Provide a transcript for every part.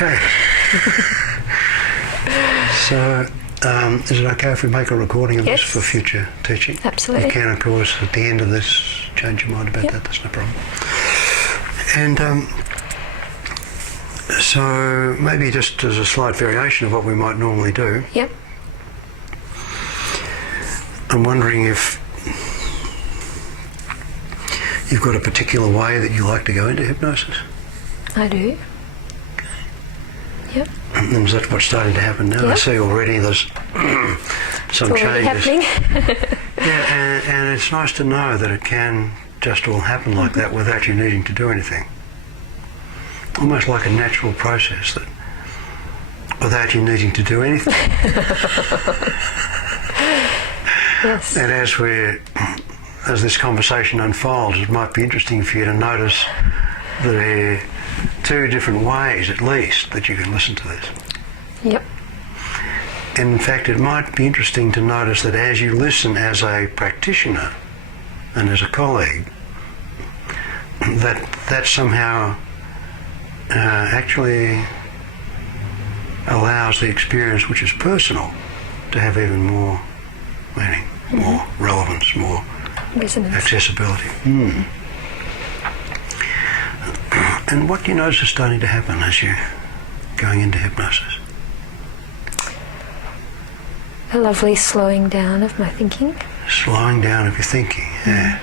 Okay. So, is it okay if we make a recording of this for future teaching? Absolutely. You can, of course, at the end of this, change your mind about that. That's no problem. And so maybe just as a slight variation of what we might normally do. Yep. I'm wondering if you've got a particular way that you like to go into hypnosis? I do. Yep. And is that what's starting to happen now? Yep. I see already there's some It's already changes. happening. Yeah, and it's nice to know that it can just all happen like that without you needing to do anything. Almost like a natural process that without you needing to do anything. Yes. And as this conversation unfolds, it might be interesting for you to notice that there are two different ways, at least, that you can listen to this. Yep. And in fact, it might be interesting to notice that as you listen as a practitioner and as a colleague, that somehow actually allows the experience, which is personal, to have even more meaning, more relevance, more Resonance. accessibility. And what do you notice is starting to happen as you're going into hypnosis? A lovely slowing down of my thinking. Slowing down of your thinking, yeah.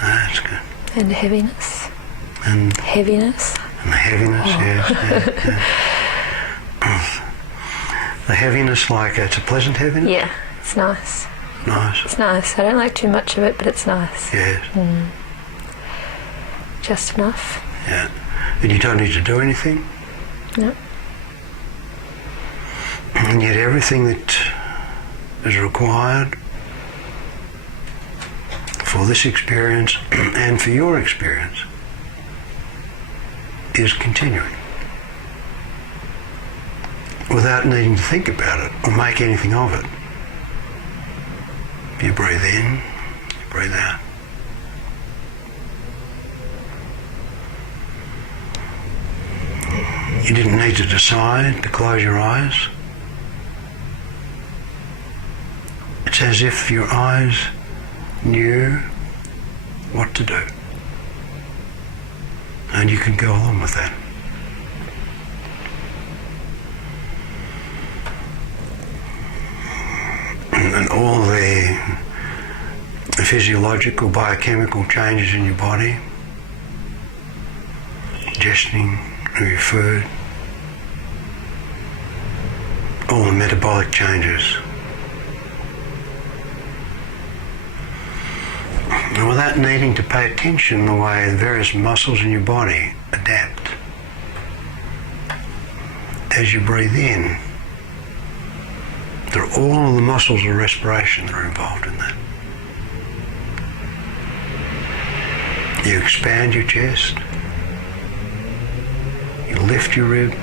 That's good. And heaviness. And Heaviness. the heaviness, yes. Yeah. The heaviness, like it's a pleasant heaviness? Yeah, it's nice. Nice. It's nice. I don't like too much of it, but it's nice. Yes. Just enough. Yeah. And you don't need to do anything? No. And yet everything that is required for this experience and for your experience is continuing without needing to think about it or make anything of it. You breathe in, you breathe out. You didn't need to decide to close your eyes. It's as if your eyes knew what to do. And you can go along with that. And all the physiological, biochemical changes in your body, digesting of your food, all the metabolic changes. And without needing to pay attention the way the various muscles in your body adapt. As you breathe in, there are all of the muscles of respiration that are involved in that. You expand your chest, you lift your ribs,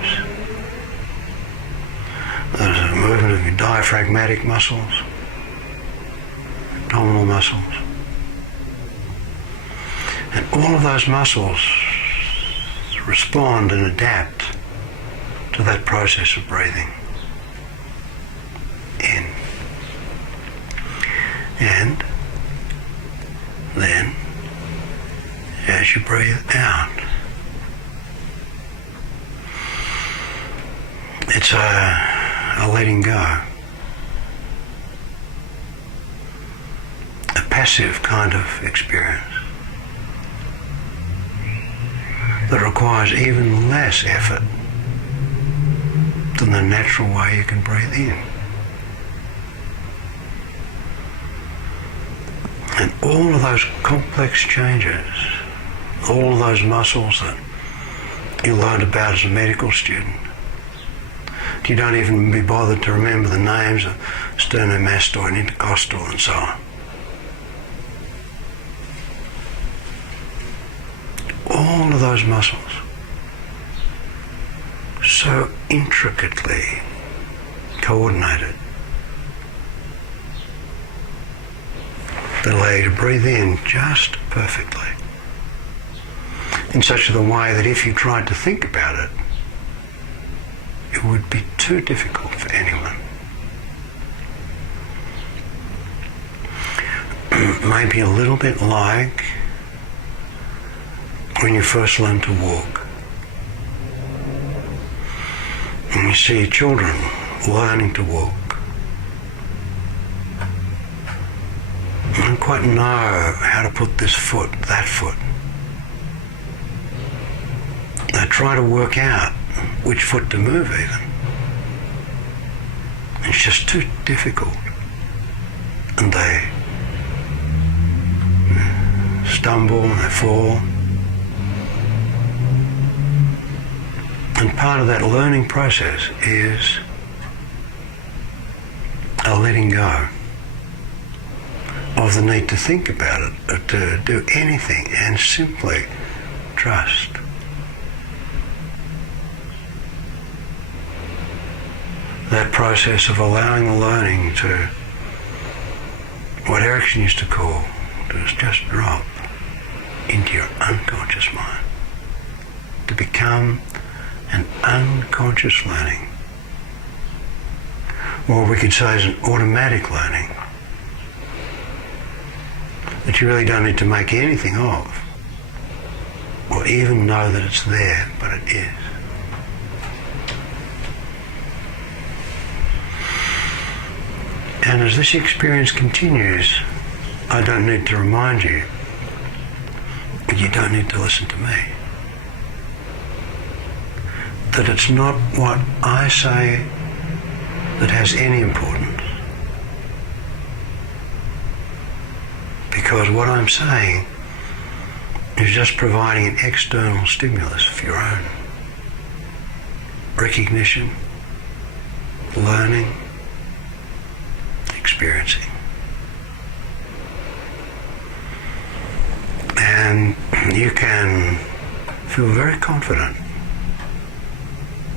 there's a movement of your diaphragmatic muscles, abdominal muscles. And all of those muscles respond and adapt to that process of breathing in. And then, as you breathe out, it's a letting go. A passive kind of experience that requires even less effort than the natural way you can breathe in. And all of those complex changes, all of those muscles that you learned about as a medical student, you don't even be bothered to remember the names of sternomastoid, intercostal and so on. All of those muscles, so intricately coordinated, that allow you to breathe in just perfectly. in such a way that if you tried to think about it, it would be too difficult for anyone. Maybe a little bit like when you first learn to walk. And you see children learning to walk. I don't quite know how to put this foot, that foot. They try to work out which foot to move even. It's just too difficult. And they stumble and they fall. And part of that learning process is a letting go of the need to think about it or to do anything, and simply trust. That process of allowing the learning to, what Erickson used to call, to just drop into your unconscious mind, to become an unconscious learning, or we could say is an automatic learning that you really don't need to make anything of or even know that it's there, but it is. And as this experience continues, I don't need to remind you, and you don't need to listen to me, that it's not what I say that has any importance. Because what I'm saying is just providing an external stimulus for your own recognition, learning, experiencing. And you can feel very confident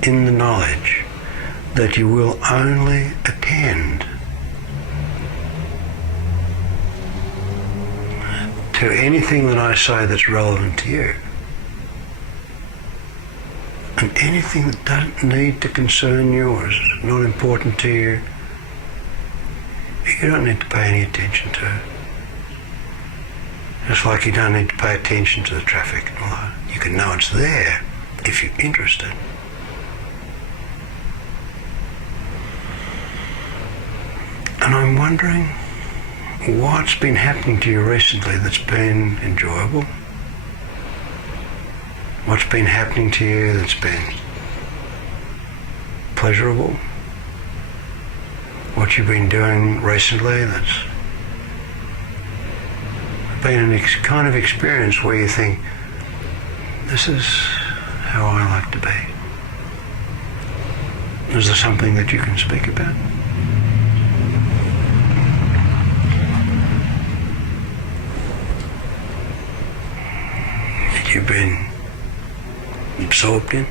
in the knowledge that you will only attend to anything that I say that's relevant to you. And anything that doesn't need to concern you or is not important to you, you don't need to pay any attention to. Just like you don't need to pay attention to the traffic and all that. You can know it's there if you're interested. And I'm wondering what's been happening to you recently that's been enjoyable? What's been happening to you that's been pleasurable? What you've been doing recently that's been a kind of experience where you think, this is how I like to be. Is there something that you can speak about? That you've been absorbed in?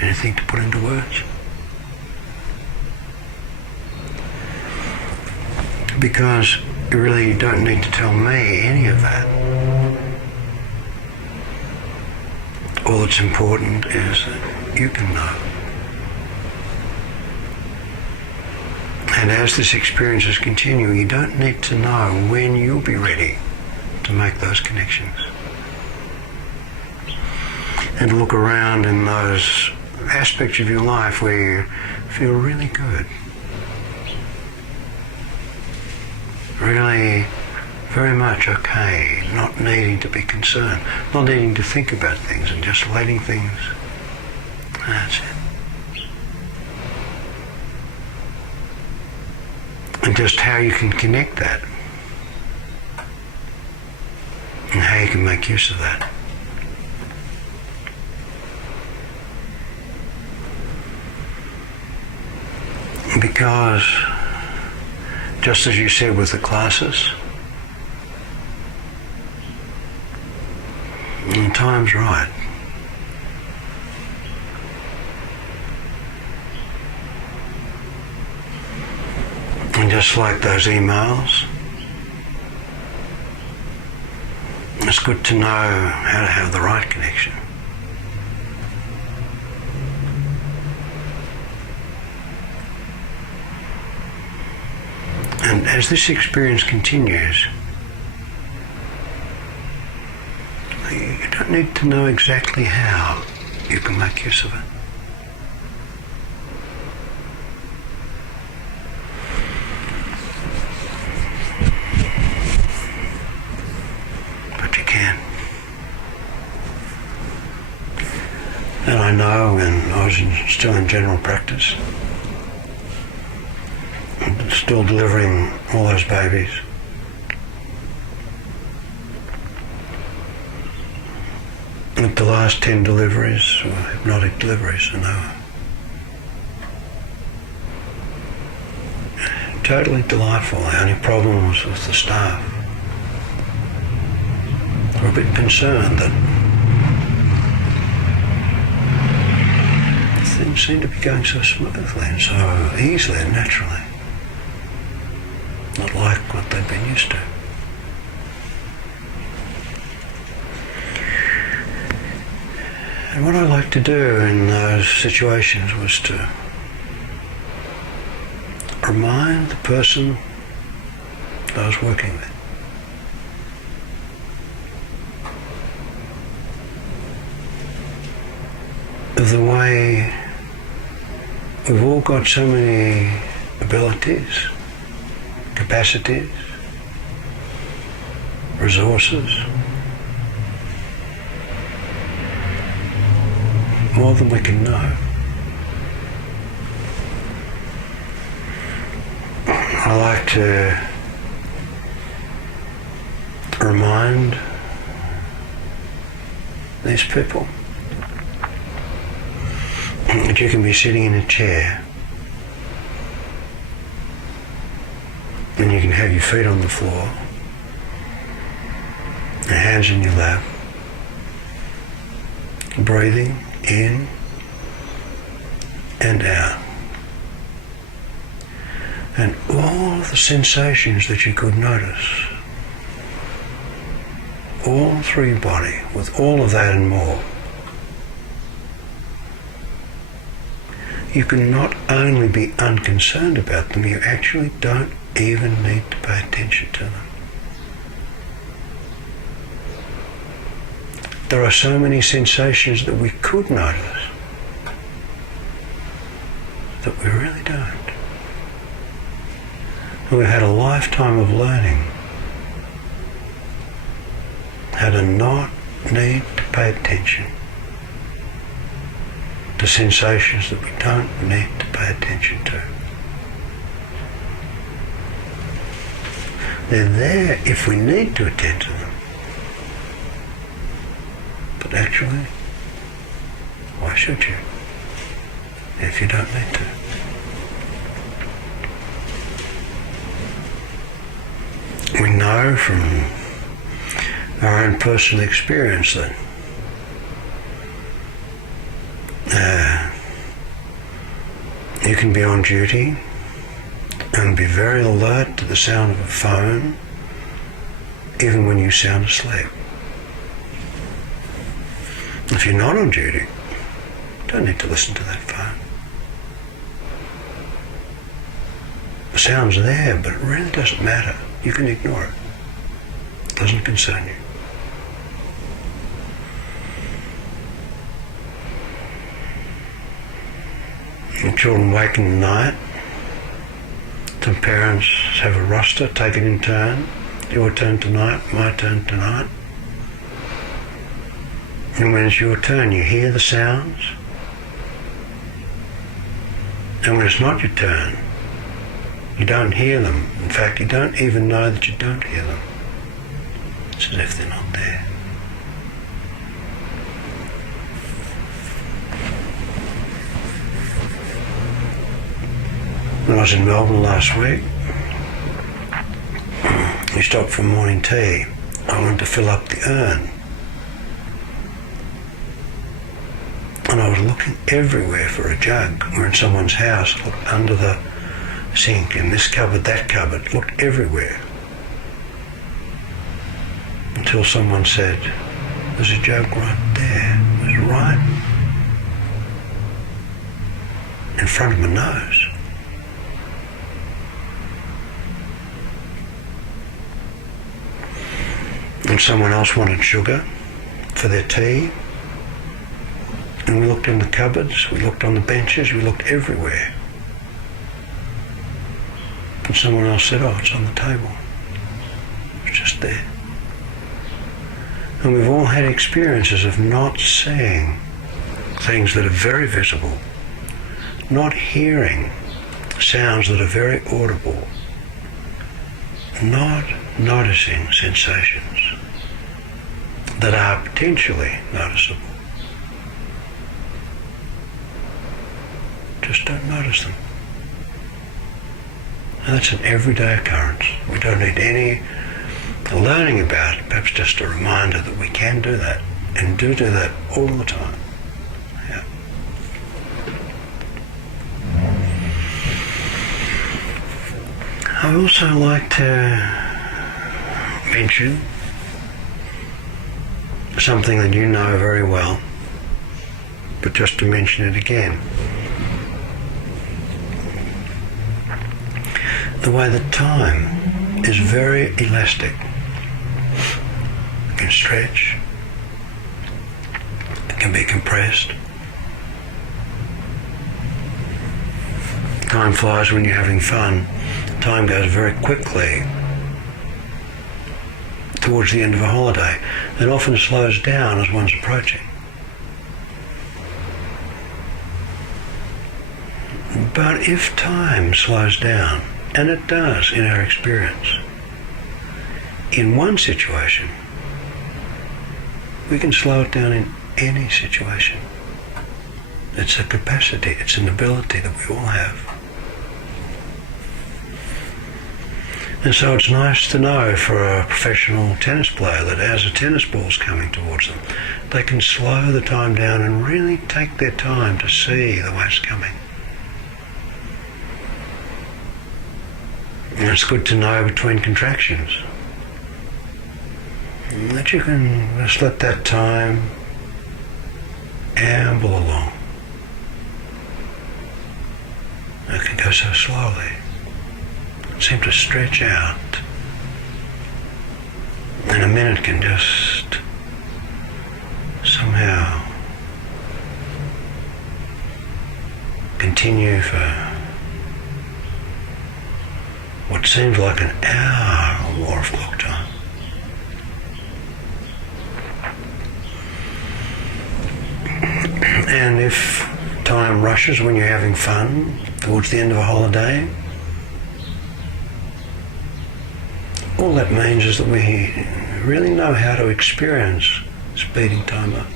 Anything to put into words? Because you really don't need to tell me any of that. All that's important is that you can know. And as this experience is continuing, you don't need to know when you'll be ready to make those connections. And look around in those aspects of your life where you feel really good. Really very much okay, not needing to be concerned, not needing to think about things and just letting things, that's it. And just how you can connect that and how you can make use of that. Because, just as you said with the classes, the time's right. And just like those emails, it's good to know how to have the right connection. And as this experience continues, you don't need to know exactly how you can make use of it. But you can. And I know when I was still in general practice, still delivering all those babies, and the last 10 deliveries were hypnotic deliveries, and they were totally delightful. The only problem was with the staff. They were a bit concerned that things seemed to be going so smoothly and so easily and naturally. Not like what they'd been used to. And what I like to do in those situations was to remind the person that I was working with of the way we've all got so many abilities, capacities, resources, more than we can know. I like to remind these people that you can be sitting in a chair and you can have your feet on the floor, your hands in your lap, breathing in and out. And all the sensations that you could notice, all through your body, with all of that and more, you can not only be unconcerned about them, you actually don't even need to pay attention to them. There are so many sensations that we could notice that we really don't. And we've had a lifetime of learning how to not need to pay attention to sensations that we don't need to pay attention to. They're there if we need to attend to them. But actually, why should you if you don't need to? We know from our own personal experience that you can be on duty and be very alert to the sound of a phone even when you sound asleep. If you're not on duty, you don't need to listen to that phone. The sound's there, but it really doesn't matter. You can ignore it. It doesn't concern you. When children wake in the night, some parents have a roster, take it in turn. Your turn tonight, my turn tonight. And when it's your turn, you hear the sounds. And when it's not your turn, you don't hear them. In fact, you don't even know that you don't hear them. It's as if they're not there. When I was in Melbourne last week, we stopped for morning tea. I wanted to fill up the urn. And I was looking everywhere for a jug. We're in someone's house. I looked under the sink, in this cupboard, that cupboard, looked everywhere. Until someone said, there's a joke right there. It was right in front of my nose. And someone else wanted sugar for their tea. And we looked in the cupboards, we looked on the benches, we looked everywhere. And someone else said, oh, it's on the table. It's just there. And we've all had experiences of not seeing things that are very visible, not hearing sounds that are very audible, not noticing sensations that are potentially noticeable. Just don't notice them. And that's an everyday occurrence. We don't need any learning about it, perhaps just a reminder that we can do that, and do that all the time. Yeah. I also like to mention something that you know very well, but just to mention it again. The way that time is very elastic. It can stretch, it can be compressed. Time flies when you're having fun. Time goes very quickly towards the end of a holiday, and often slows down as one's approaching. But if time slows down, and it does in our experience, in one situation, we can slow it down in any situation. It's a capacity, it's an ability that we all have. And so it's nice to know for a professional tennis player that as a tennis ball's coming towards them, they can slow the time down and really take their time to see the way it's coming. And it's good to know between contractions that you can just let that time amble along. It can go so slowly. Seem to stretch out, and a minute can just somehow continue for what seems like an hour or more of clock time. And if time rushes when you're having fun towards the end of a holiday, all that means is that we really know how to experience speeding time up.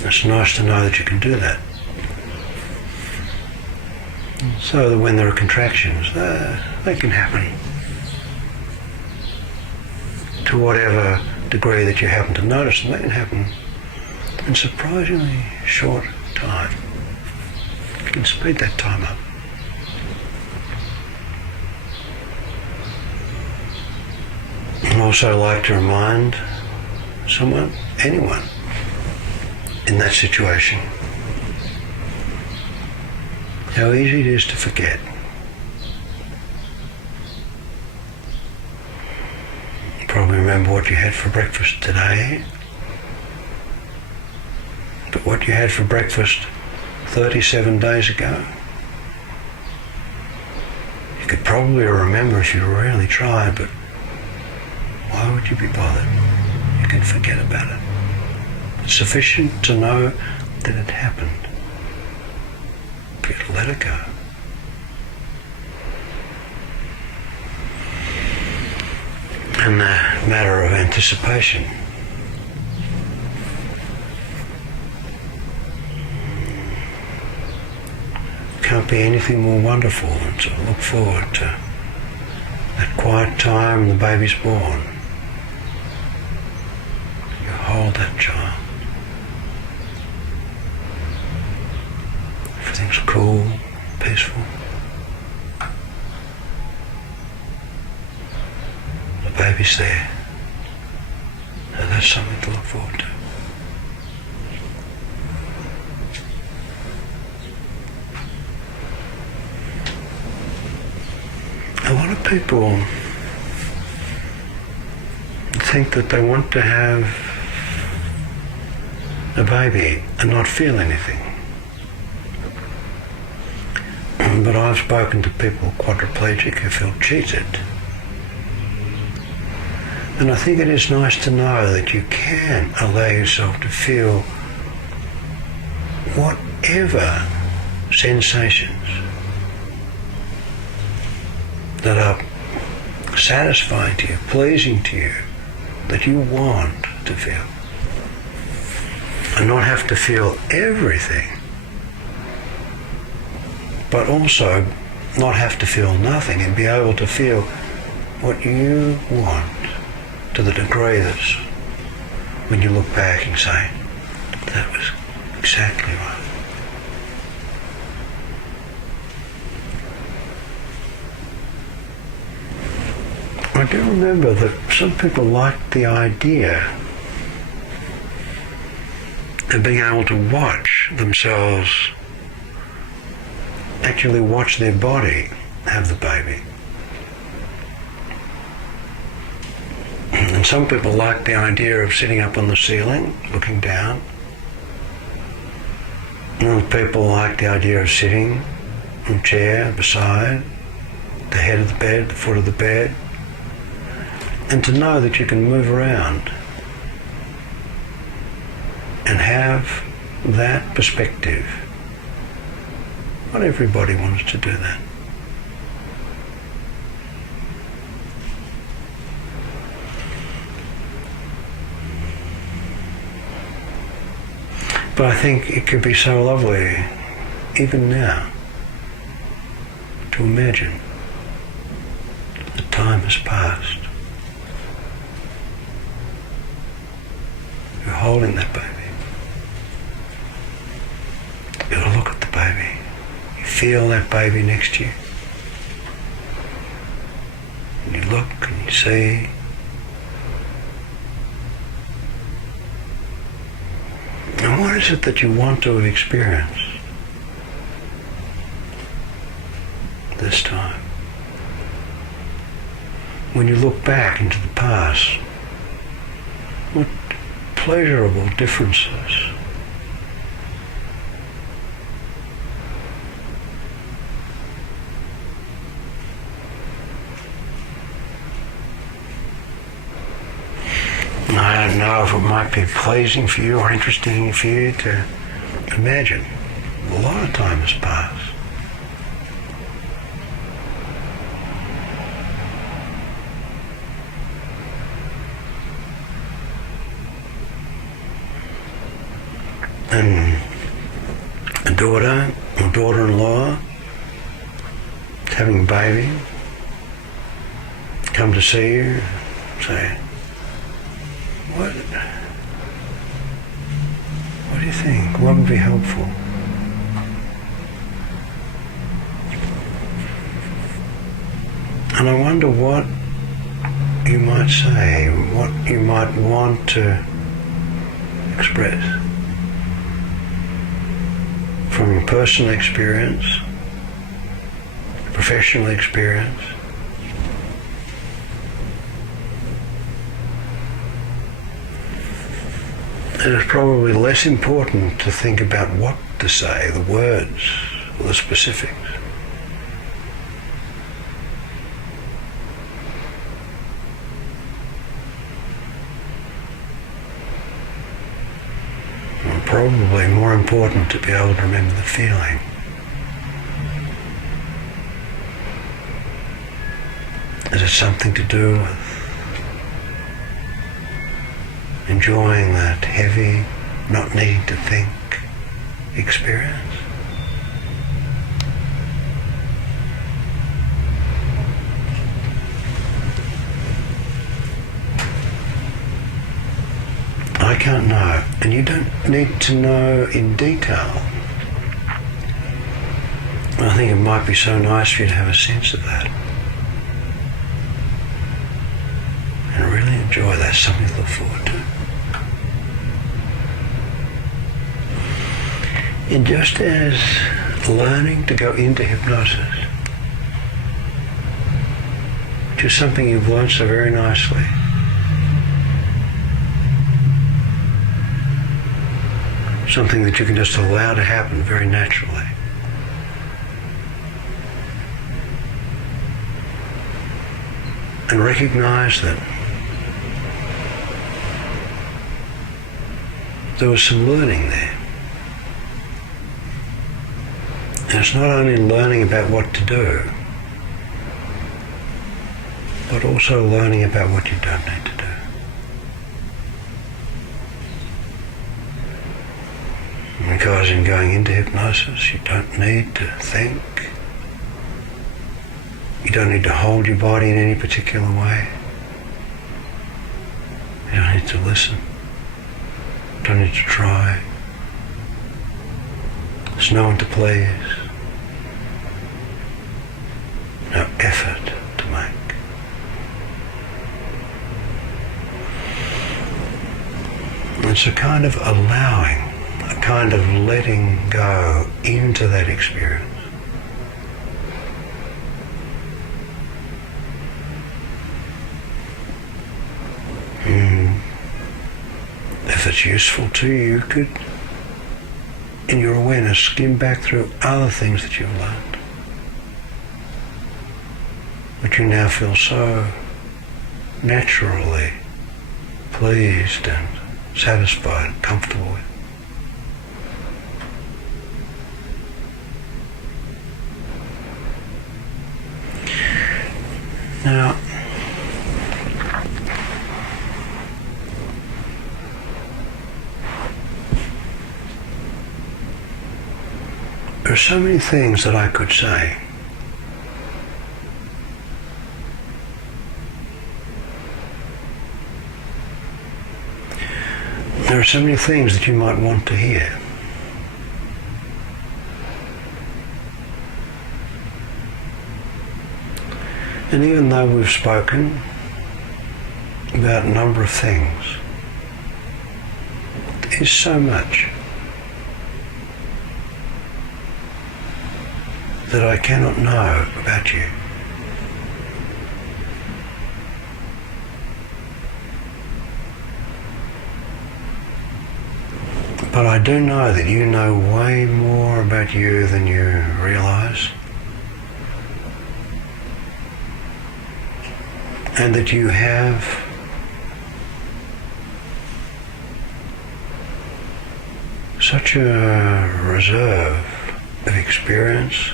It's nice to know that you can do that. So that when there are contractions, they can happen to whatever degree that you happen to notice them. They can happen in surprisingly short time. You can speed that time up. I'd also like to remind someone, anyone, in that situation, how easy it is to forget. You probably remember what you had for breakfast today, but what you had for breakfast 37 days ago, you could probably remember if you really tried, but why would you be bothered? You can forget about it. It's sufficient to know that it happened. But let it go. And the matter of anticipation. Can't be anything more wonderful than to look forward to that quiet time the baby's born. You hold that child Everything's cool, peaceful. The baby's there. And that's something to look forward to. A lot of people think that they want to have a baby and not feel anything. But I've spoken to people quadriplegic who feel cheated. And I think it is nice to know that you can allow yourself to feel whatever sensations that are satisfying to you, pleasing to you, that you want to feel. And not have to feel everything, but also not have to feel nothing and be able to feel what you want to the degree that's when you look back and say, that was exactly right. I do remember that some people like the idea of being able to watch themselves, actually watch their body have the baby. And some people like the idea of sitting up on the ceiling, looking down. And other people like the idea of sitting in a chair beside the head of the bed, the foot of the bed, and to know that you can move around and have that perspective. Not everybody wants to do that. But I think it could be so lovely, even now, to imagine that time has passed. You're holding that baby. You look at the baby. You feel that baby next to you. And you look and you see. And what is it that you want to have experienced this time? When you look back into the past, what pleasurable differences. I don't know if it might be pleasing for you or interesting for you to imagine. A lot of time has passed. And a daughter or daughter-in-law having a baby come to see you, say, what do you think? What would be helpful? And I wonder what you might say, what you might want to express from your personal experience, professional experience. And it's probably less important to think about what to say, the words, or the specifics. And probably more important to be able to remember the feeling. Is it something to do with enjoying that heavy, not needing to think experience? I can't know, and you don't need to know in detail. I think it might be so nice for you to have a sense of that. And really enjoy that, something to look forward to. And just as learning to go into hypnosis, which is something you've learned so very nicely, something that you can just allow to happen very naturally. And recognize that there was some learning there. And it's not only learning about what to do, but also learning about what you don't need to do. Because in going into hypnosis, you don't need to think. You don't need to hold your body in any particular way. You don't need to listen. You don't need to try. There's no one to please. No effort to make. It's a kind of allowing, a kind of letting go into that experience. If it's useful to you, you could, in your awareness, skim back through other things that you've learned, which you now feel so naturally pleased and satisfied and comfortable with. Now, there are so many things that I could say. There are so many things that you might want to hear. And even though we've spoken about a number of things, there is so much that I cannot know about you. But I do know that you know way more about you than you realize. And that you have such a reserve of experience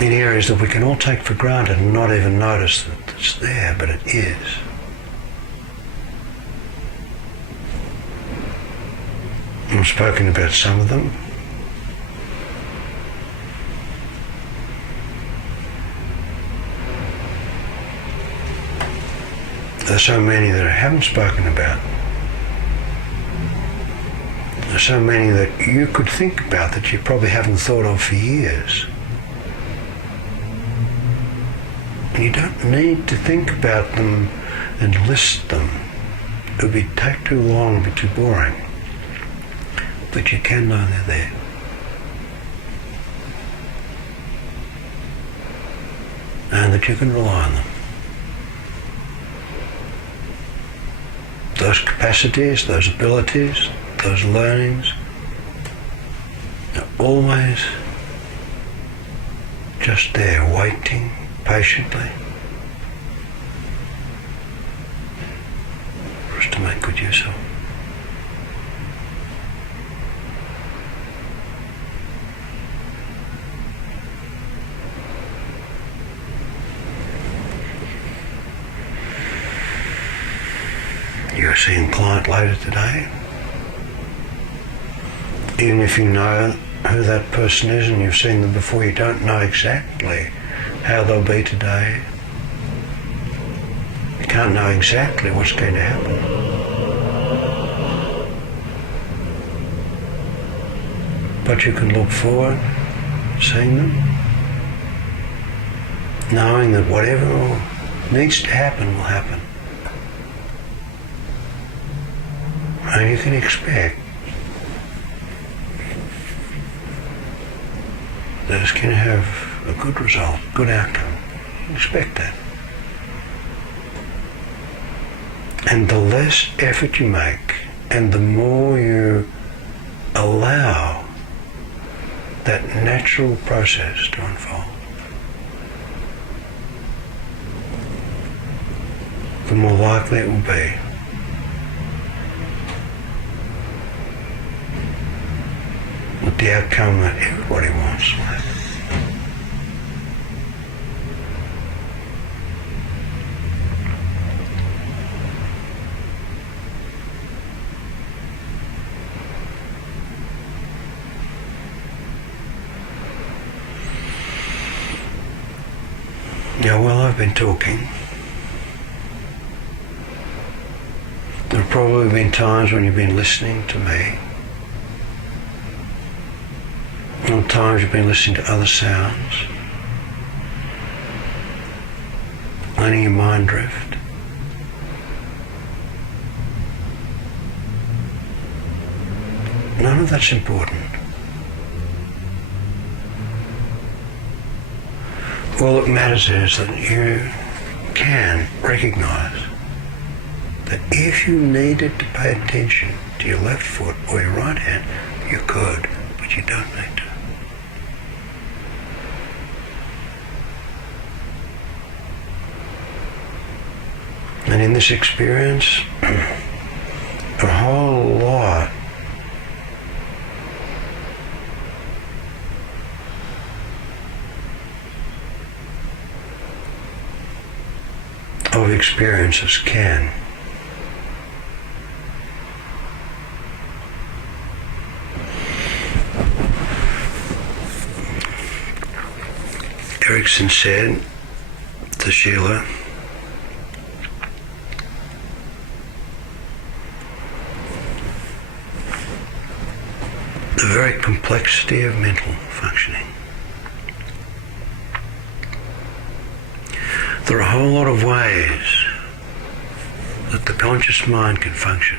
in areas that we can all take for granted and not even notice that it's there, but it is. I've spoken about some of them. There's so many that I haven't spoken about. There's so many that you could think about that you probably haven't thought of for years. And you don't need to think about them and list them. It would take too long, it would be too boring. But you can know they're there. And that you can rely on them. Those capacities, those abilities, those learnings are always just there, waiting patiently for us to make good use of. You're seeing a client later today. Even if you know who that person is and you've seen them before, you don't know exactly how they'll be today. You can't know exactly what's going to happen. But you can look forward, seeing them, knowing that whatever needs to happen will happen. And you can expect that it's going to have a good result, good outcome. Expect that. And the less effort you make, and the more you allow that natural process to unfold, the more likely it will be that the outcome that everybody wants will happen. Now, while I've been talking, there have probably been times when you've been listening to me, and times you've been listening to other sounds, letting your mind drift. None of that's important. All that matters is that you can recognize that if you needed to pay attention to your left foot or your right hand, you could, but you don't need to. And in this experience, a whole lot of experiences can Erickson said to Sheila, the very complexity of mental functioning. There are a whole lot of ways that the conscious mind can function.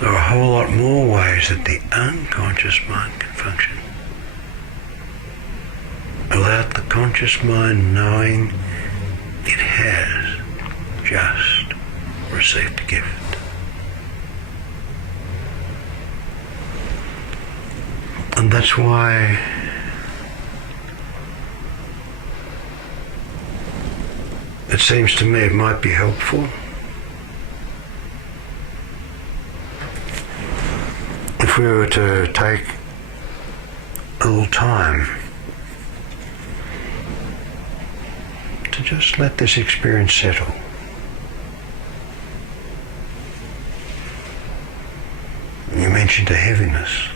There are a whole lot more ways that the unconscious mind can function without the conscious mind knowing it has just received a gift. And that's why it seems to me it might be helpful if we were to take a little time to just let this experience settle. You mentioned a heaviness.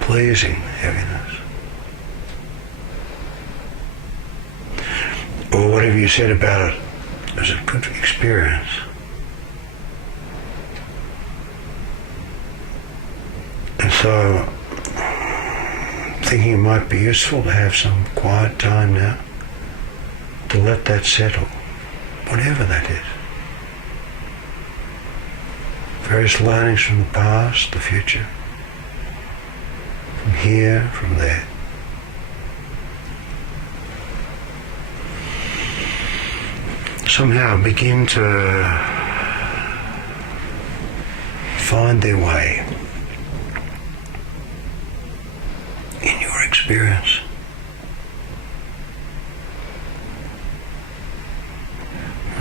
Pleasing heaviness. Or whatever you said about it as a good experience. And so, thinking it might be useful to have some quiet time now to let that settle, whatever that is. Various learnings from the past, the future. From here, from there. Somehow begin to find their way in your experience.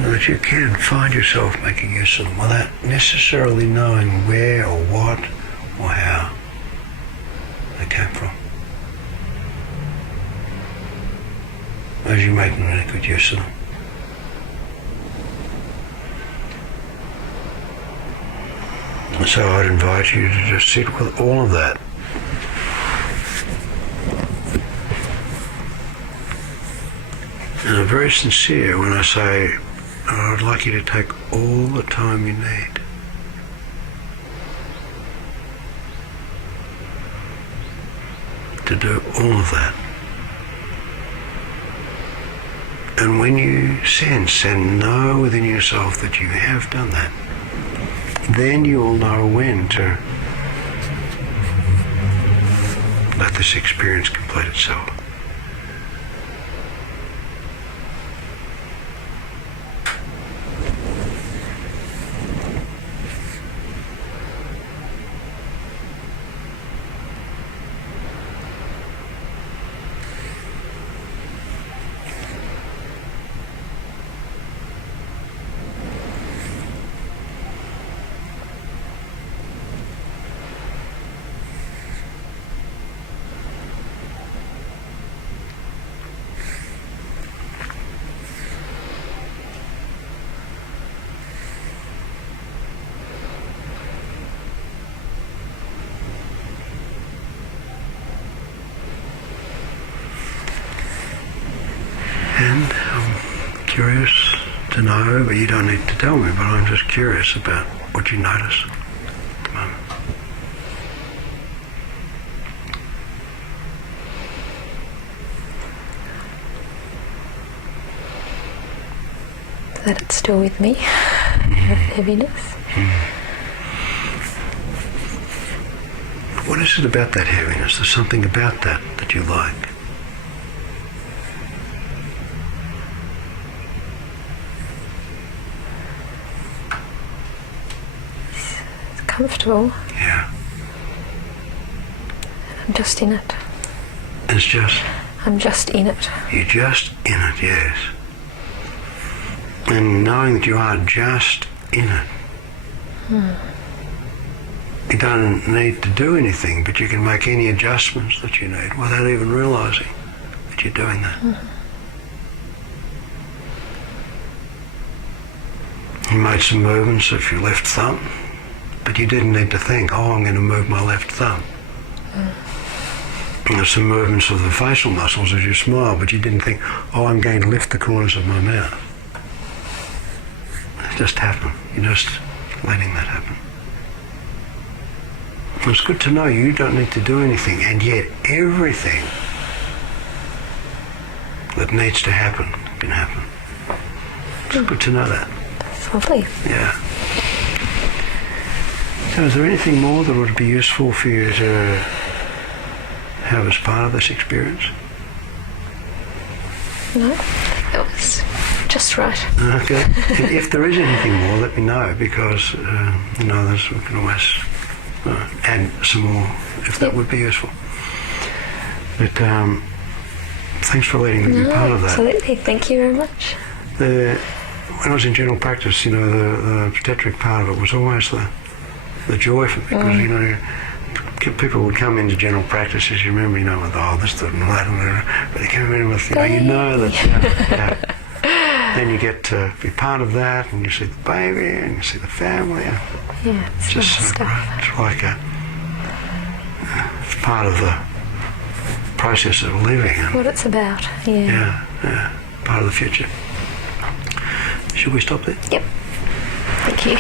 That you can find yourself making use of them without necessarily knowing where or what or how they came from. As you make really good use of them. And so I'd invite you to just sit with all of that. And I'm very sincere when I say I'd like you to take all the time you need. To do all of that. And when you sense and know within yourself that you have done that, then you will know when to let this experience complete itself. And I'm curious to know, but you don't need to tell me, but I'm just curious about what you notice at the moment. That it's still with me, heaviness. What is it about that heaviness? There's something about that that you like. It's comfortable. Yeah. I'm just in it. It's just... I'm just in it. You're just in it, yes. And knowing that you are just in it. You don't need to do anything, but you can make any adjustments that you need without even realising that you're doing that. You made some movements of your left thumb, but you didn't need to think, oh, I'm going to move my left thumb. And there's some movements of the facial muscles as you smile, but you didn't think, oh, I'm going to lift the corners of my mouth. It just happened. You're just letting that happen. It's good to know you don't need to do anything, and yet everything that needs to happen can happen. It's good to know that. That's lovely. Yeah. So is there anything more that would be useful for you to have as part of this experience? No, I think that was just right. Okay. If there is anything more, let me know, because we can always add some more if that would be useful. But thanks for letting me be part of that. Absolutely. Thank you very much. When I was in general practice, the obstetric part of it was always the joy for me, because people would come into general practice, as you remember, with this and that, but they come in with that. Then you get to be part of that, and you see the baby, and you see the family. Yeah, it's just nice so stuff. great. It's like it's part of the process of living. And What it's about. Yeah. Yeah, part of the future. Should we stop there? Yep. Thank you.